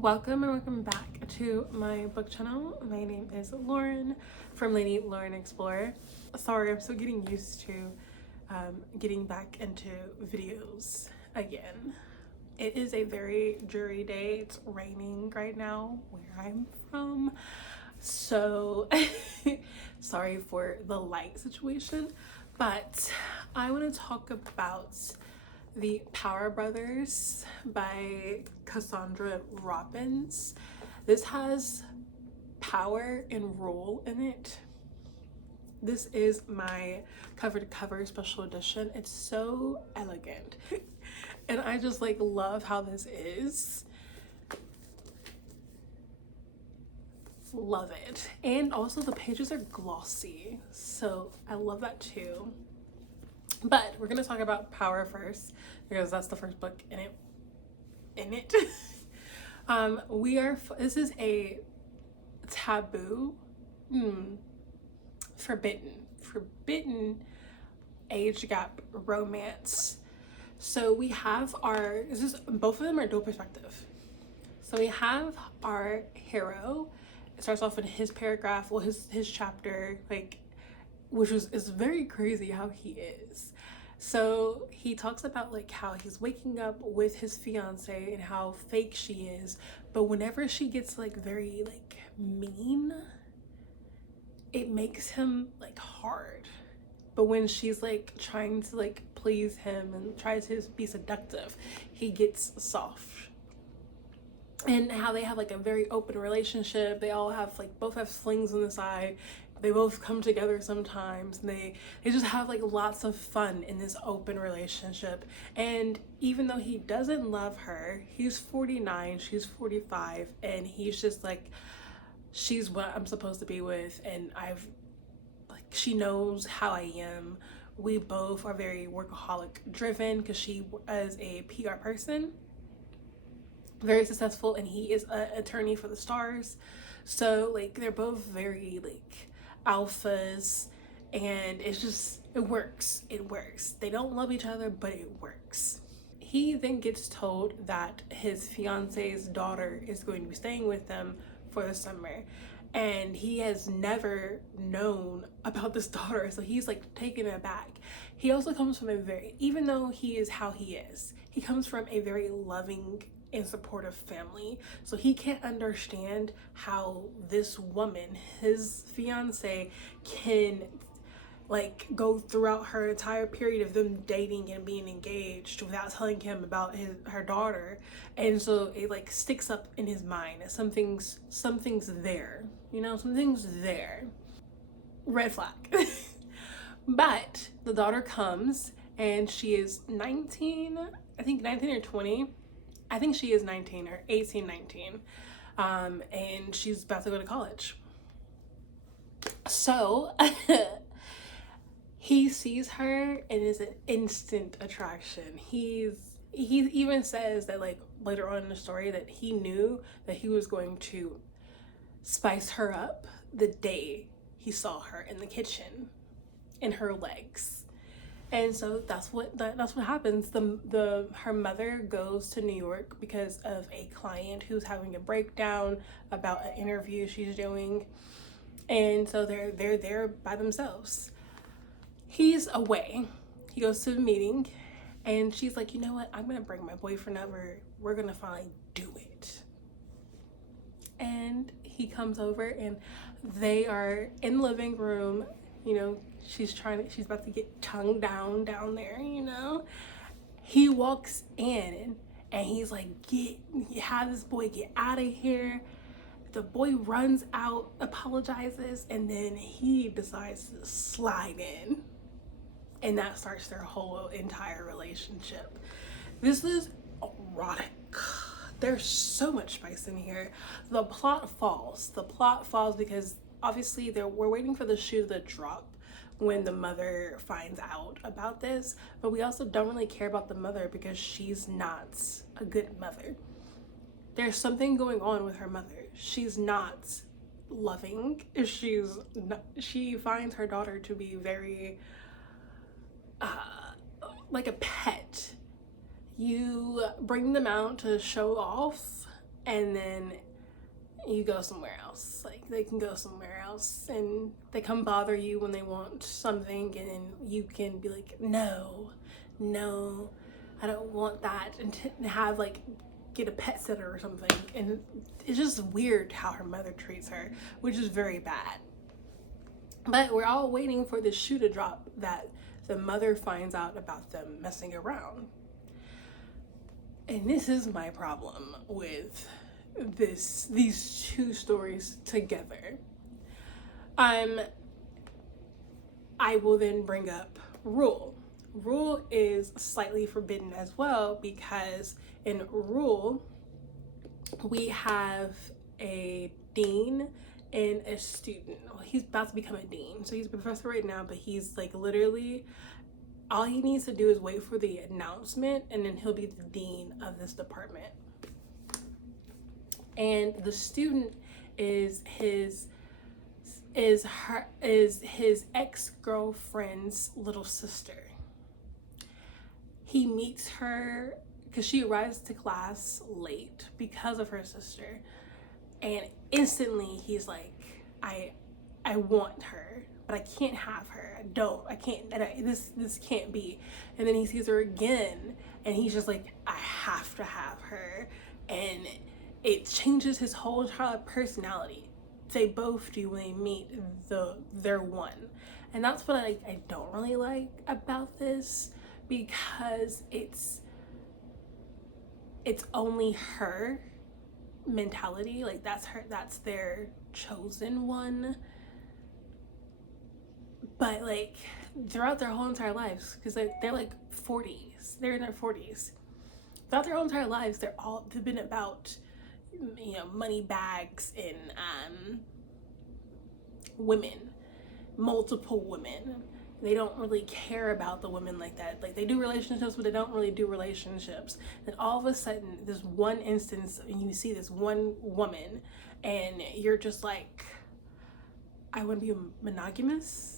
Welcome and welcome back to my book channel. My name is Lauren from Lady Lauren Explorer. Sorry, I'm still getting used to getting back into videos again. It is a very dreary day. It's raining right now where I'm from. So sorry for the light situation, but I want to talk about The Power Brothers by Cassandra Robbins. This has power and rule in it. This is my cover to cover special edition. It's so elegant and I just love how this is. Love it. And also the pages are glossy, so I love that too. But we're gonna talk about Power first because that's the first book in it. This is a taboo, forbidden age gap romance. So we have both of them are dual perspective. So we have our hero. It starts off in his paragraph, well his chapter, which is very crazy how he is. So he talks about how he's waking up with his fiance and how fake she is, but whenever she gets very mean, it makes him hard. But when she's trying to please him and tries to be seductive, he gets soft. And how they have a very open relationship. They all have both have slings on the side. They both come together sometimes, and they just have lots of fun in this open relationship. And even though he doesn't love her, he's 49, she's 45, and he's just she's what I'm supposed to be with, and she knows how I am. We both are very workaholic driven because she is a PR person, very successful, and he is an attorney for the stars. So they're both very alphas, and it works. They don't love each other, but it works. He then gets told that his fiance's daughter is going to be staying with them for the summer, and he has never known about this daughter, so he's taken aback. He also comes from even though he is how he is, he comes from a very loving and supportive family, so he can't understand how this woman, his fiance, can go throughout her entire period of them dating and being engaged without telling him about her daughter. And so it sticks up in his mind that something's there, something's there. Red flag. But the daughter comes, and she is 19, I think 19 or 20. I think she is 19 or 18, 19. And she's about to go to college. So he sees her and is an instant attraction. He even says that later on in the story that he knew that he was going to spice her up the day he saw her in the kitchen in her legs. And so that's what happens. Her mother goes to New York because of a client who's having a breakdown about an interview she's doing, and so they're there by themselves. He's away. He goes to the meeting, and she's like, you know what? I'm gonna bring my boyfriend over. We're gonna finally do it. And he comes over, and they are in the living room. She's about to get tongued down there, He walks in and he's like, have this boy get out of here. The boy runs out, apologizes, and then he decides to slide in. And that starts their whole entire relationship. This is erotic. There's so much spice in here. The plot falls because obviously we're waiting for the shoe to drop when the mother finds out about this, but we also don't really care about the mother because she's not a good mother. There's something going on with her mother. She's not loving. She finds her daughter to be very like a pet. You bring them out to show off and then you go somewhere else. Like, they can go somewhere else and they come bother you when they want something, and then you can be like, no, I don't want that, and to have like get a pet sitter or something. And it's just weird how her mother treats her, which is very bad. But we're all waiting for the shoe to drop that the mother finds out about them messing around. And this is my problem with these two stories together. I will then bring up Rule. Rule is slightly forbidden as well, because in Rule we have a dean and a student. Well, he's about to become a dean, so he's a professor right now, but he's like literally, all he needs to do is wait for the announcement, and then he'll be the dean of this department. And the student is his ex-girlfriend's little sister. He meets her because she arrives to class late because of her sister, and instantly he's like, I want her, but I can't have her. This can't be. And then he sees her again, and he's just like, I have to have her. And it changes his whole entire personality. They both do when they meet their one. And that's what I don't really like about this, because it's only her mentality. Like, that's their chosen one. But like, throughout their whole entire lives, because they're like 40s, they're in their 40s, throughout their whole entire lives, they've been about, you know, money bags and women, multiple women. They don't really care about the women like that. Like, they do relationships, but they don't really do relationships. Then all of a sudden, this one instance, and you see this one woman, and you're just like, I want to be monogamous.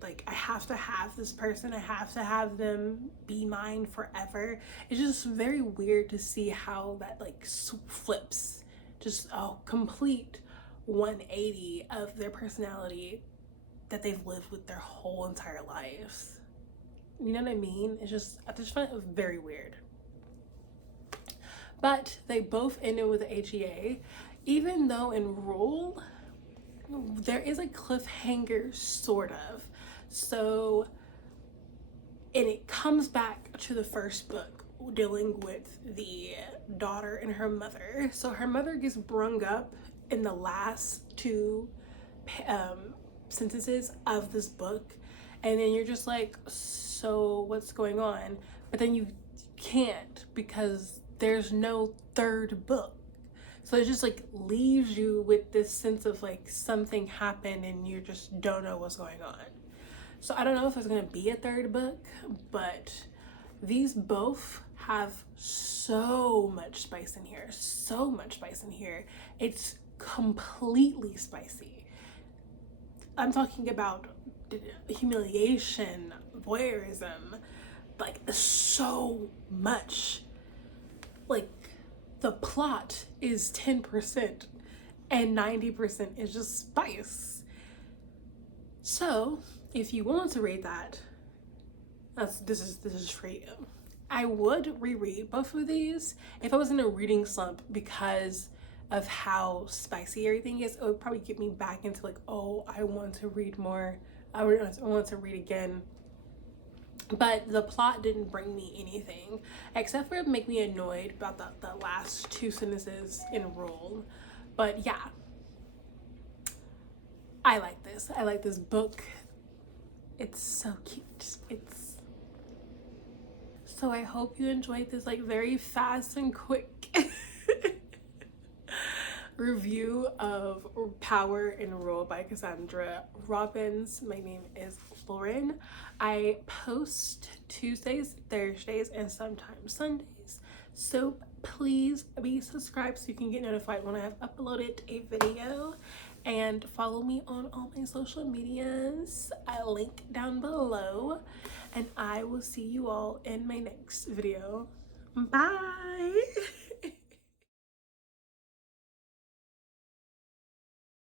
Like, I have to have this person. I have to have them be mine forever. It's just very weird to see how that like flips, just a complete 180 of their personality that they've lived with their whole entire lives. You know what I mean? I just find it very weird. But they both ended with the HEA, even though in Rule there is a cliffhanger, sort of. So, and it comes back to the first book, dealing with the daughter and her mother. So her mother gets brung up in the last two sentences of this book, and then you're just like, so what's going on? But then you can't, because there's no third book. So it just like leaves you with this sense of like something happened and you just don't know what's going on. So I don't know if there's gonna be a third book, but these both have so much spice in here, so much spice in here. It's completely spicy. I'm talking about humiliation, voyeurism, like so much. Like, the plot is 10% and 90% is just spice. So if you want to read that, this is for you. I would reread both of these if I was in a reading slump, because of how spicy everything is. It would probably get me back into like, oh, I want to read more, I want to read again. But the plot didn't bring me anything, except for make me annoyed about the last two sentences in Rule. But yeah, I like this. I like this book. It's so cute. So I hope you enjoyed this like very fast and quick review of Power in Rule by Cassandra Robbins. My name is Lauren. I post Tuesdays, Thursdays, and sometimes Sundays. So please be subscribed so you can get notified when I have uploaded a video. And follow me on all my social medias. I link down below. And I will see you all in my next video. Bye!